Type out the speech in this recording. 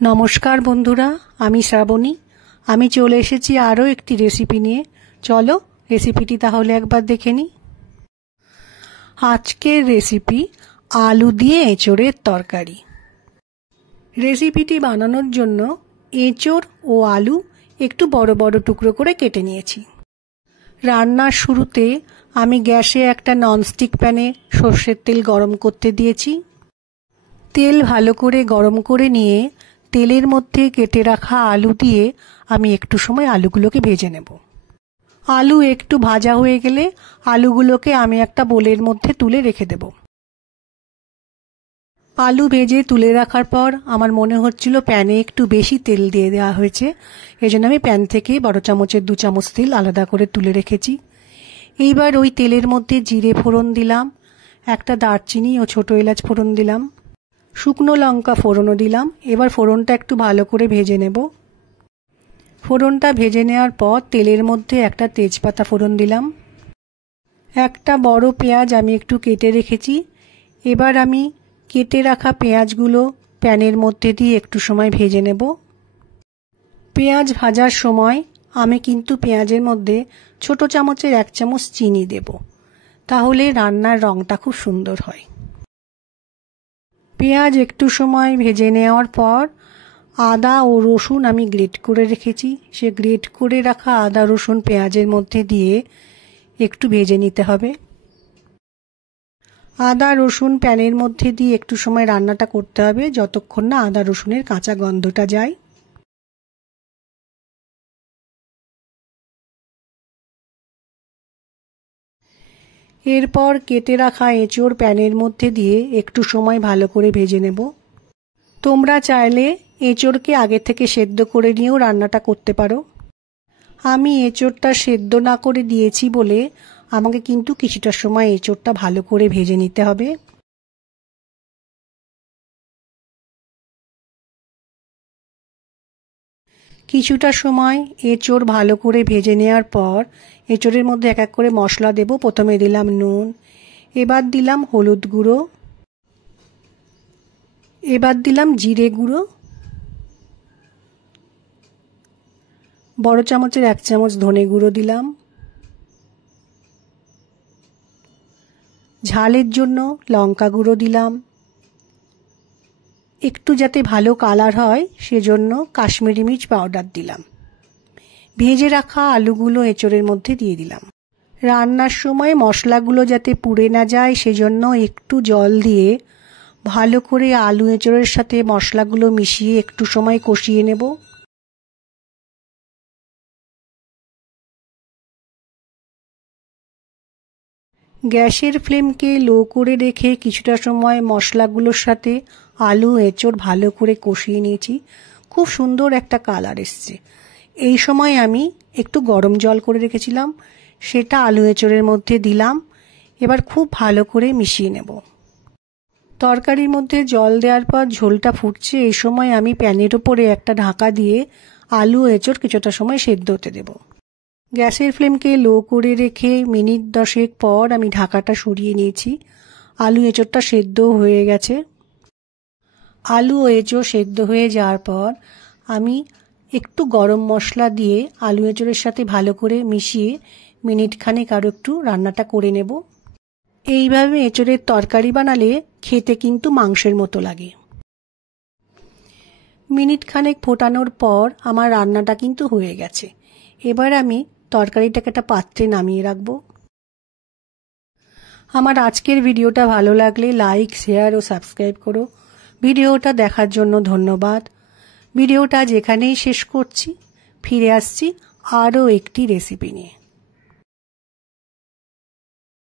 नमस्कार बंधुरा आमी श्रावणी आमी चले एसेছি आरो एकटी रेसिपि निये। चलो रेसिपिटी ताहले एकबार देखे नी। आजकेर रेसिपि आलू दिये एঁচোড়ের तरकारी। रेसिपिटी बानानोर जोन्नो एঁচোড় ओ आलू एकटू बड़ बड़ टुकरो करे केटे निয়েছি। रान्नार शुरूते आमी ग्यासे एकटा ननस्टिक पैने सर्षेर तेल गरम करते दिয়েছি। तेल भालो करे गरम करे निये तेलेर मध्य केटे रखा आलू दिए आमी एकटू समय आलूगुलोके भेजे नेब। आलू एकटू भाजा हये गेले आलूगुलोके आमी एकटा बोलेर मध्य तुले रेखे देब। आलू भेजे तुले राखार पर आमार मने हच्छिलो पैने एकटू बेशी तेल दिए देওয়া হয়েছে, एजন্য आमी पैन थेके बड़ चामचेर 2 चामच तेल आलादा करे तुले रेखेছি। এইবার ওই তেলের মধ্যে জিরে ফোড়ন দিলাম, একটা দারচিনি ও ছোট এলাচ ফোড়ন দিলাম, শুকনো লঙ্কা ফোড়নও দিলাম। এবার ফোড়নটা একটু ভালো করে ভেজে নেব। ফোড়নটা ভেজে নেওয়ার পর তেলের মধ্যে একটা তেজপাতা ফোড়ন দিলাম। একটা বড় পেঁয়াজ আমি একটু কেটে রেখেছি। এবার আমি কেটে রাখা পেঁয়াজগুলো প্যানের মধ্যে দিয়ে একটু সময় ভেজে নেব। পেঁয়াজ ভাজার সময় আমি কিন্তু পেঁয়াজের মধ্যে ছোট চামচের 1 চামচ চিনি দেব, তাহলে রান্নার রংটা খুব সুন্দর হয়। পেঁয়াজ একটু সময় ভেজে নেওয়ার পর আদা ও রসুন আমি গ্রেট করে রেখেছি, সে গ্রেট করে রাখা আদা রসুন পেঁয়াজের মধ্যে দিয়ে একটু ভেজে নিতে হবে। আদা রসুন প্যানের মধ্যে দিয়ে একটু সময় রান্নাটা করতে হবে যতক্ষণ না আদা রসুনের কাঁচা গন্ধটা যায়। এরপর কেটে রাখা এঁচোড় প্যানের মধ্যে দিয়ে একটু সময় ভালো করে ভেজে নেব। তোমরা চাইলে এঁচোড়কে আগে থেকে সেদ্ধ করে নিয়েও রান্নাটা করতে পারো। আমি এঁচোড়টা সেদ্ধ না করে দিয়েছি বলে আমাকে কিন্তু কিছুটা সময় এঁচোড়টা ভালো করে ভেজে নিতে হবে। কিছুটা সময় এঁচোড় ভালো করে ভেজে নেওয়ার পর এঁচোড়ের মধ্যে এক এক করে মশলা দেব। প্রথমে দিলাম নুন, এবার দিলাম হলুদ গুঁড়ো, এবার দিলাম জিরে গুঁড়ো, বড় চামচের 1 চামচ ধনে গুঁড়ো দিলাম, ঝালের জন্য লঙ্কা গুঁড়ো দিলাম, একটু যাতে ভালো কালার হয় সেজন্য কাশ্মীরি মির্চ পাউডার দিলাম। ভেজে রাখা আলুগুলো এঁচোড়ের মধ্যে দিয়ে দিলাম। রান্নার সময় মশলাগুলো যাতে পুড়ে না যায় সেজন্য একটু জল দিয়ে ভালো করে আলু এঁচোড়ের সাথে মশলাগুলো মিশিয়ে একটু সময় কষিয়ে নেব। গ্যাসের ফ্লেমকে লো করে রেখে কিছুটা সময় মশলাগুলোর সাথে আলু এঁচোড় ভালো করে কষিয়ে নিয়েছি। খুব সুন্দর একটা কালার এসছে। এই সময় আমি একটু গরম জল করে রেখেছিলাম, সেটা আলু এঁচোড়ের মধ্যে দিলাম। এবার খুব ভালো করে মিশিয়ে নেব। তরকারির মধ্যে জল দেওয়ার পর ঝোলটা ফুটছে, এই সময় আমি প্যানের উপরে একটা ঢাকা দিয়ে আলু এঁচোড় কিছুটা সময় সেদ্ধ হতে দেব। গ্যাসের ফ্লেমকে লো করে রেখে মিনিট 10 পর আমি ঢাকাটা সরিয়ে নিয়েছি। আলু এঁচোড়টা সেদ্ধ হয়ে গেছে। আলু ও এঁচোড় সেদ্ধ হয়ে যাওয়ার পর আমি একটু গরম মশলা দিয়ে আলু এঁচোড়ের সাথে ভালো করে মিশিয়ে মিনিট খানেক আরও একটু রান্নাটা করে নেব। এইভাবে এঁচোড়ের তরকারি বানালে খেতে কিন্তু মাংসের মতো লাগে। মিনিট খানেক ফোটানোর পর আমার রান্নাটা কিন্তু হয়ে গেছে। এবার আমি তরকারিটাকে একটা পাত্রে নামিয়ে রাখবো। আমার আজকের ভিডিওটা ভালো লাগলে লাইক, শেয়ার ও সাবস্ক্রাইব করো। ভিডিওটা দেখার জন্য ধন্যবাদ। ভিডিওটা যেখানেই শেষ করছি, ফিরে আসছি আরও একটি রেসিপি নিয়ে।